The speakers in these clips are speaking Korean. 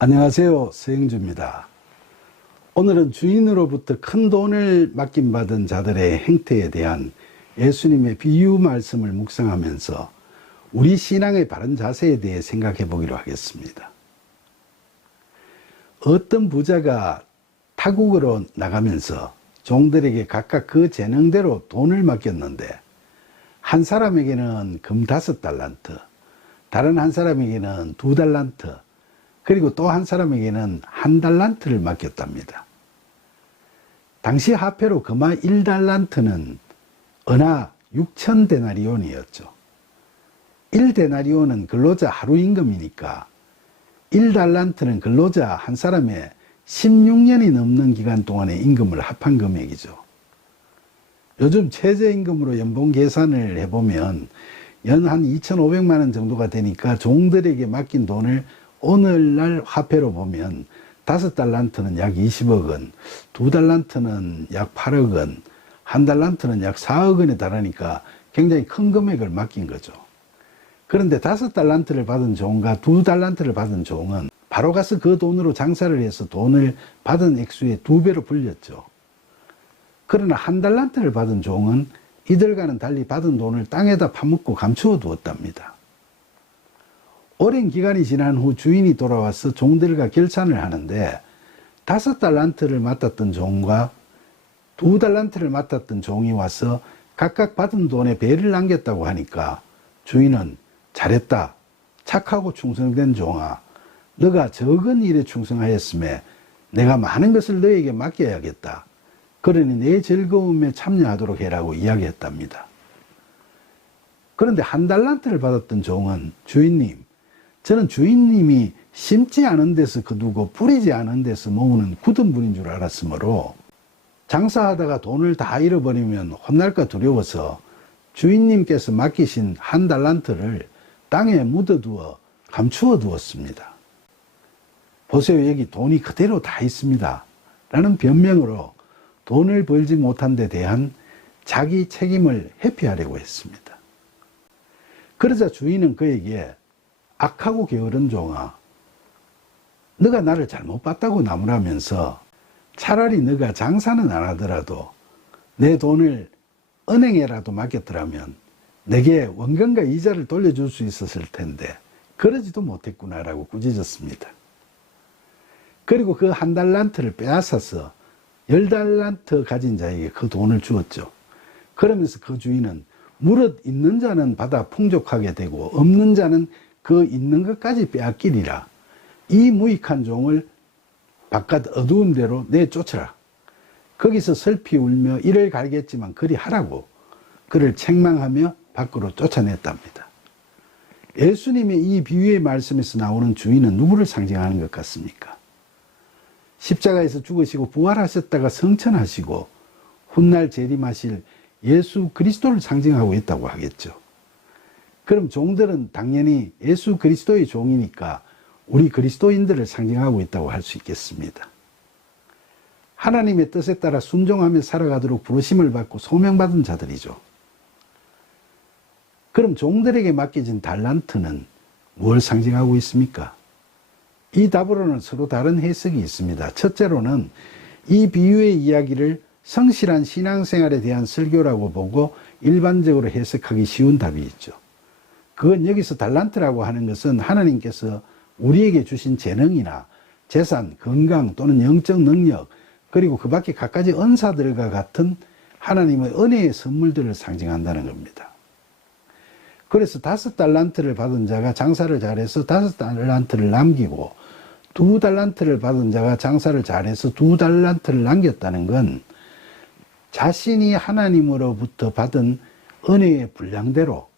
안녕하세요. 서영주입니다. 오늘은 주인으로부터 큰 돈을 맡김받은 자들의 행태에 대한 예수님의 비유 말씀을 묵상하면서 우리 신앙의 바른 자세에 대해 생각해 보기로 하겠습니다. 어떤 부자가 타국으로 나가면서 종들에게 각각 그 재능대로 돈을 맡겼는데, 한 사람에게는 금 5달란트, 다른 한 사람에게는 2달란트, 그리고 또 한 사람에게는 1달란트를 맡겼답니다. 당시 화폐로 금화 1달란트는 은하 6,000데나리온이었죠. 1데나리온은 근로자 하루 임금이니까 1달란트는 근로자 한 사람의 16년이 넘는 기간 동안의 임금을 합한 금액이죠. 요즘 최저임금으로 연봉 계산을 해보면 연 한 2,500만 원 정도가 되니까 종들에게 맡긴 돈을 오늘날 화폐로 보면 5달란트는 약 20억 원, 2달란트는 약 8억 원, 1달란트는 약 4억 원에 달하니까 굉장히 큰 금액을 맡긴 거죠. 그런데 5달란트를 받은 종과 2달란트를 받은 종은 바로 가서 그 돈으로 장사를 해서 돈을 받은 액수의 2배로 불렸죠. 그러나 1달란트를 받은 종은 이들과는 달리 받은 돈을 땅에다 파묻고 감추어 두었답니다. 오랜 기간이 지난 후 주인이 돌아와서 종들과 결산을 하는데 5달란트를 맡았던 종과 2달란트를 맡았던 종이 와서 각각 받은 돈에 배를 남겼다고 하니까 주인은 잘했다, 착하고 충성된 종아, 너가 적은 일에 충성하였음에 내가 많은 것을 너에게 맡겨야겠다. 그러니 내 즐거움에 참여하도록 해라고 이야기했답니다. 그런데 1달란트를 받았던 종은 주인님, 저는 주인님이 심지 않은 데서 거두고 뿌리지 않은 데서 모으는 굳은 분인 줄 알았으므로 장사하다가 돈을 다 잃어버리면 혼날까 두려워서 주인님께서 맡기신 1달란트를 땅에 묻어두어 감추어 두었습니다. 보세요, 여기 돈이 그대로 다 있습니다 라는 변명으로 돈을 벌지 못한 데 대한 자기 책임을 회피하려고 했습니다. 그러자 주인은 그에게 악하고 게으른 종아, 너가 나를 잘못 봤다고 나무라면서 차라리 너가 장사는 안 하더라도 내 돈을 은행에라도 맡겼더라면 내게 원금과 이자를 돌려줄 수 있었을 텐데 그러지도 못했구나라고 꾸짖었습니다. 그리고 그 1달란트를 빼앗아서 10달란트 가진 자에게 그 돈을 주었죠. 그러면서 그 주인은 무릇 있는 자는 받아 풍족하게 되고 없는 자는 그 있는 것까지 빼앗기리라. 이 무익한 종을 바깥 어두운 데로 내쫓으라. 거기서 슬피 울며 이를 갈겠지만 그리 하라고 그를 책망하며 밖으로 쫓아냈답니다. 예수님의 이 비유의 말씀에서 나오는 주인은 누구를 상징하는 것 같습니까? 십자가에서 죽으시고 부활하셨다가 성천하시고 훗날 재림하실 예수 그리스도를 상징하고 있다고 하겠죠. 그럼 종들은 당연히 예수 그리스도의 종이니까 우리 그리스도인들을 상징하고 있다고 할 수 있겠습니다. 하나님의 뜻에 따라 순종하며 살아가도록 부르심을 받고 소명받은 자들이죠. 그럼 종들에게 맡겨진 달란트는 뭘 상징하고 있습니까? 이 답으로는 서로 다른 해석이 있습니다. 첫째로는 이 비유의 이야기를 성실한 신앙생활에 대한 설교라고 보고 일반적으로 해석하기 쉬운 답이 있죠. 그건 여기서 달란트라고 하는 것은 하나님께서 우리에게 주신 재능이나 재산, 건강 또는 영적 능력, 그리고 그 밖에 갖가지 은사들과 같은 하나님의 은혜의 선물들을 상징한다는 겁니다. 그래서 5달란트를 받은 자가 장사를 잘해서 5달란트를 남기고 2달란트를 받은 자가 장사를 잘해서 2달란트를 남겼다는 건 자신이 하나님으로부터 받은 은혜의 분량대로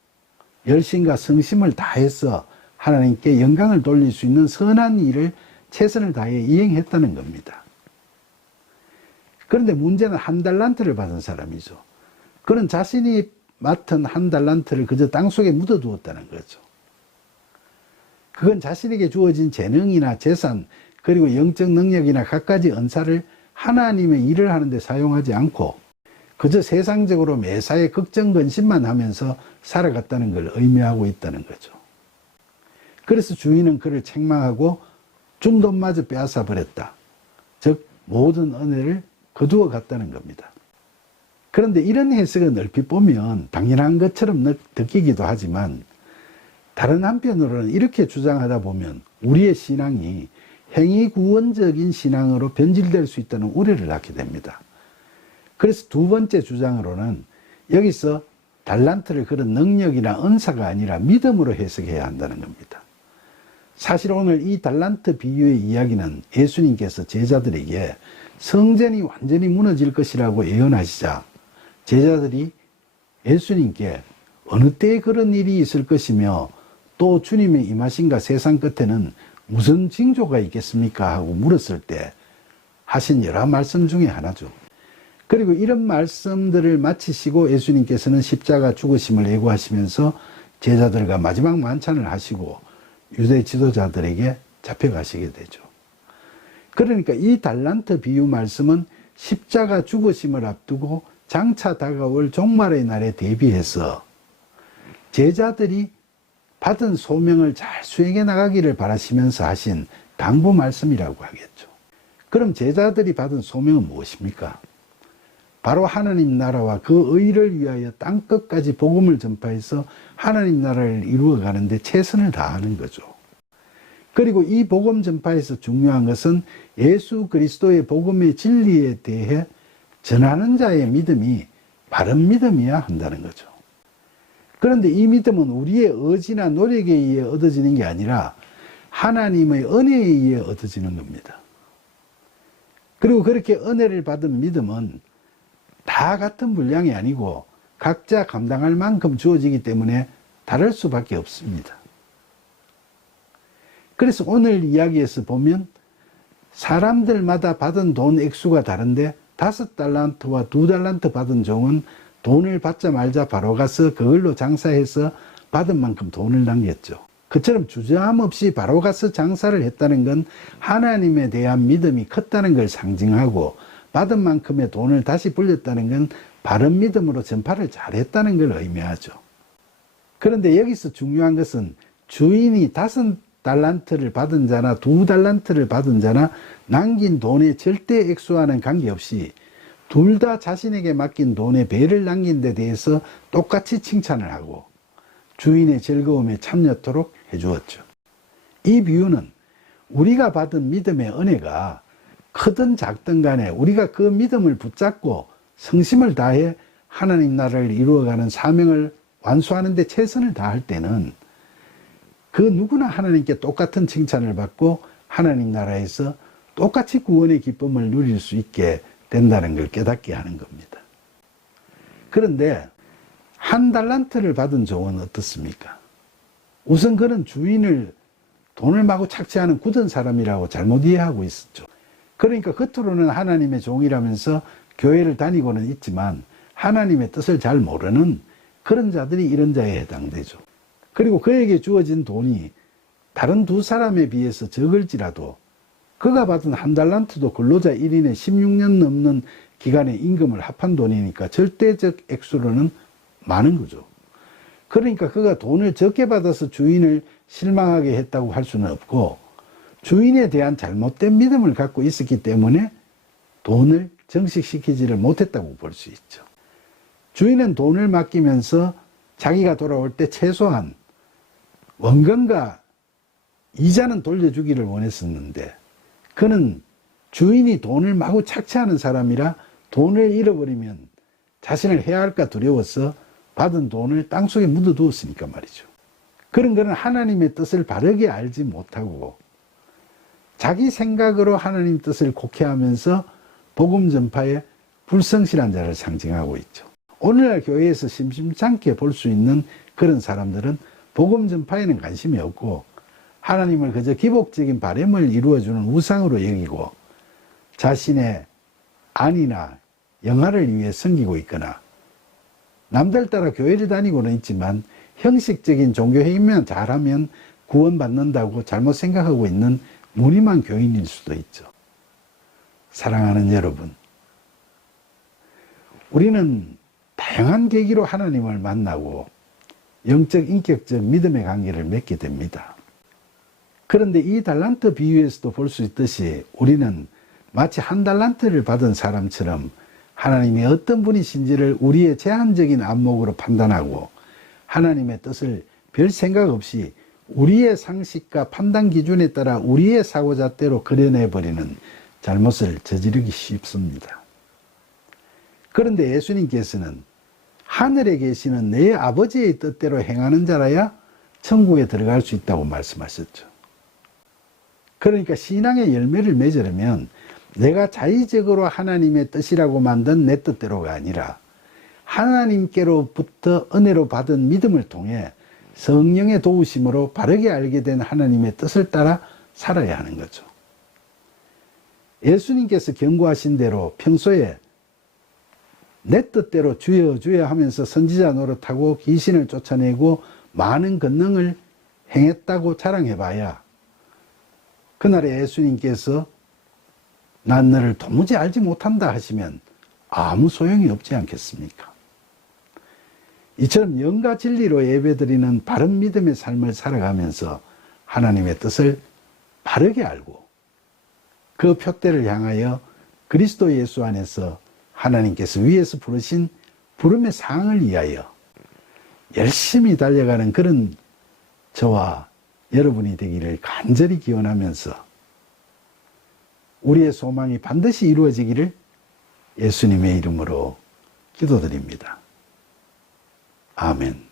열심과 성심을 다해서 하나님께 영광을 돌릴 수 있는 선한 일을 최선을 다해 이행했다는 겁니다. 그런데 문제는 1달란트를 받은 사람이죠. 그는 자신이 맡은 1달란트를 그저 땅속에 묻어두었다는 거죠. 그건 자신에게 주어진 재능이나 재산, 그리고 영적 능력이나 갖가지 은사를 하나님의 일을 하는 데 사용하지 않고 그저 세상적으로 매사에 걱정건심만 하면서 살아갔다는 걸 의미하고 있다는 거죠. 그래서 주인은 그를 책망하고 준 돈마저 빼앗아 버렸다. 즉 모든 은혜를 거두어 갔다는 겁니다. 그런데 이런 해석을 넓히 보면 당연한 것처럼 느끼기도 하지만 다른 한편으로는 이렇게 주장하다 보면 우리의 신앙이 행위구원적인 신앙으로 변질될 수 있다는 우려를 낳게 됩니다. 그래서 두 번째 주장으로는 여기서 달란트를 그런 능력이나 은사가 아니라 믿음으로 해석해야 한다는 겁니다. 사실 오늘 이 달란트 비유의 이야기는 예수님께서 제자들에게 성전이 완전히 무너질 것이라고 예언하시자 제자들이 예수님께 어느 때에 그런 일이 있을 것이며 또 주님의 임하심과 세상 끝에는 무슨 징조가 있겠습니까? 하고 물었을 때 하신 여러 말씀 중에 하나죠. 그리고 이런 말씀들을 마치시고 예수님께서는 십자가 죽으심을 예고하시면서 제자들과 마지막 만찬을 하시고 유대 지도자들에게 잡혀가시게 되죠. 그러니까 이 달란트 비유 말씀은 십자가 죽으심을 앞두고 장차 다가올 종말의 날에 대비해서 제자들이 받은 소명을 잘 수행해 나가기를 바라시면서 하신 당부 말씀이라고 하겠죠. 그럼 제자들이 받은 소명은 무엇입니까? 바로 하나님 나라와 그 의를 위하여 땅끝까지 복음을 전파해서 하나님 나라를 이루어가는데 최선을 다하는 거죠. 그리고 이 복음 전파에서 중요한 것은 예수 그리스도의 복음의 진리에 대해 전하는 자의 믿음이 바른 믿음이어야 한다는 거죠. 그런데 이 믿음은 우리의 의지나 노력에 의해 얻어지는 게 아니라 하나님의 은혜에 의해 얻어지는 겁니다. 그리고 그렇게 은혜를 받은 믿음은 다 같은 분량이 아니고 각자 감당할 만큼 주어지기 때문에 다를 수밖에 없습니다. 그래서 오늘 이야기에서 보면 사람들마다 받은 돈 액수가 다른데 5달란트와 2달란트 받은 종은 돈을 받자마자 바로 가서 그걸로 장사해서 받은 만큼 돈을 남겼죠. 그처럼 주저함 없이 바로 가서 장사를 했다는 건 하나님에 대한 믿음이 컸다는 걸 상징하고 받은 만큼의 돈을 다시 불렸다는 건 바른 믿음으로 전파를 잘했다는 걸 의미하죠. 그런데 여기서 중요한 것은 주인이 5달란트를 받은 자나 2달란트를 받은 자나 남긴 돈의 절대 액수와는 관계없이 둘 다 자신에게 맡긴 돈의 배를 남긴 데 대해서 똑같이 칭찬을 하고 주인의 즐거움에 참여토록 해주었죠. 이 비유는 우리가 받은 믿음의 은혜가 크든 작든 간에 우리가 그 믿음을 붙잡고 성심을 다해 하나님 나라를 이루어가는 사명을 완수하는 데 최선을 다할 때는 그 누구나 하나님께 똑같은 칭찬을 받고 하나님 나라에서 똑같이 구원의 기쁨을 누릴 수 있게 된다는 걸 깨닫게 하는 겁니다. 그런데 1달란트를 받은 종은 어떻습니까? 우선 그는 주인을 돈을 마구 착취하는 굳은 사람이라고 잘못 이해하고 있었죠. 그러니까 겉으로는 하나님의 종이라면서 교회를 다니고는 있지만 하나님의 뜻을 잘 모르는 그런 자들이 이런 자에 해당되죠. 그리고 그에게 주어진 돈이 다른 2사람에 비해서 적을지라도 그가 받은 1달란트도 근로자 1인의 16년 넘는 기간의 임금을 합한 돈이니까 절대적 액수로는 많은 거죠. 그러니까 그가 돈을 적게 받아서 주인을 실망하게 했다고 할 수는 없고 주인에 대한 잘못된 믿음을 갖고 있었기 때문에 돈을 정식시키지를 못했다고 볼 수 있죠. 주인은 돈을 맡기면서 자기가 돌아올 때 최소한 원금과 이자는 돌려주기를 원했었는데 그는 주인이 돈을 마구 착취하는 사람이라 돈을 잃어버리면 자신을 해할까 두려워서 받은 돈을 땅속에 묻어두었으니까 말이죠. 그런 거는 하나님의 뜻을 바르게 알지 못하고 자기 생각으로 하나님 뜻을 곡해하면서 복음 전파에 불성실한 자를 상징하고 있죠. 오늘날 교회에서 심심찮게 볼 수 있는 그런 사람들은 복음 전파에는 관심이 없고 하나님을 그저 기복적인 바램을 이루어주는 우상으로 여기고 자신의 안이나 영화를 위해 섬기고 있거나 남들 따라 교회를 다니고는 있지만 형식적인 종교 행위만 잘하면 구원받는다고 잘못 생각하고 있는 무림한 교인일 수도 있죠. 사랑하는 여러분, 우리는 다양한 계기로 하나님을 만나고 영적 인격적 믿음의 관계를 맺게 됩니다. 그런데 이 달란트 비유에서도 볼 수 있듯이 우리는 마치 한 달란트를 받은 사람처럼 하나님이 어떤 분이신지를 우리의 제한적인 안목으로 판단하고 하나님의 뜻을 별 생각 없이 우리의 상식과 판단 기준에 따라 우리의 사고잣대로 그려내버리는 잘못을 저지르기 쉽습니다. 그런데 예수님께서는 하늘에 계시는 내 아버지의 뜻대로 행하는 자라야 천국에 들어갈 수 있다고 말씀하셨죠. 그러니까 신앙의 열매를 맺으려면 내가 자의적으로 하나님의 뜻이라고 만든 내 뜻대로가 아니라 하나님께로부터 은혜로 받은 믿음을 통해 성령의 도우심으로 바르게 알게 된 하나님의 뜻을 따라 살아야 하는 거죠. 예수님께서 경고하신 대로 평소에 내 뜻대로 주여 주여 하면서 선지자 노릇하고 귀신을 쫓아내고 많은 권능을 행했다고 자랑해봐야 그날에 예수님께서 난 너를 도무지 알지 못한다 하시면 아무 소용이 없지 않겠습니까? 이처럼 영과 진리로 예배드리는 바른 믿음의 삶을 살아가면서 하나님의 뜻을 바르게 알고 그 표대를 향하여 그리스도 예수 안에서 하나님께서 위에서 부르신 부름의 상을 위하여 열심히 달려가는 그런 저와 여러분이 되기를 간절히 기원하면서 우리의 소망이 반드시 이루어지기를 예수님의 이름으로 기도드립니다. 아멘.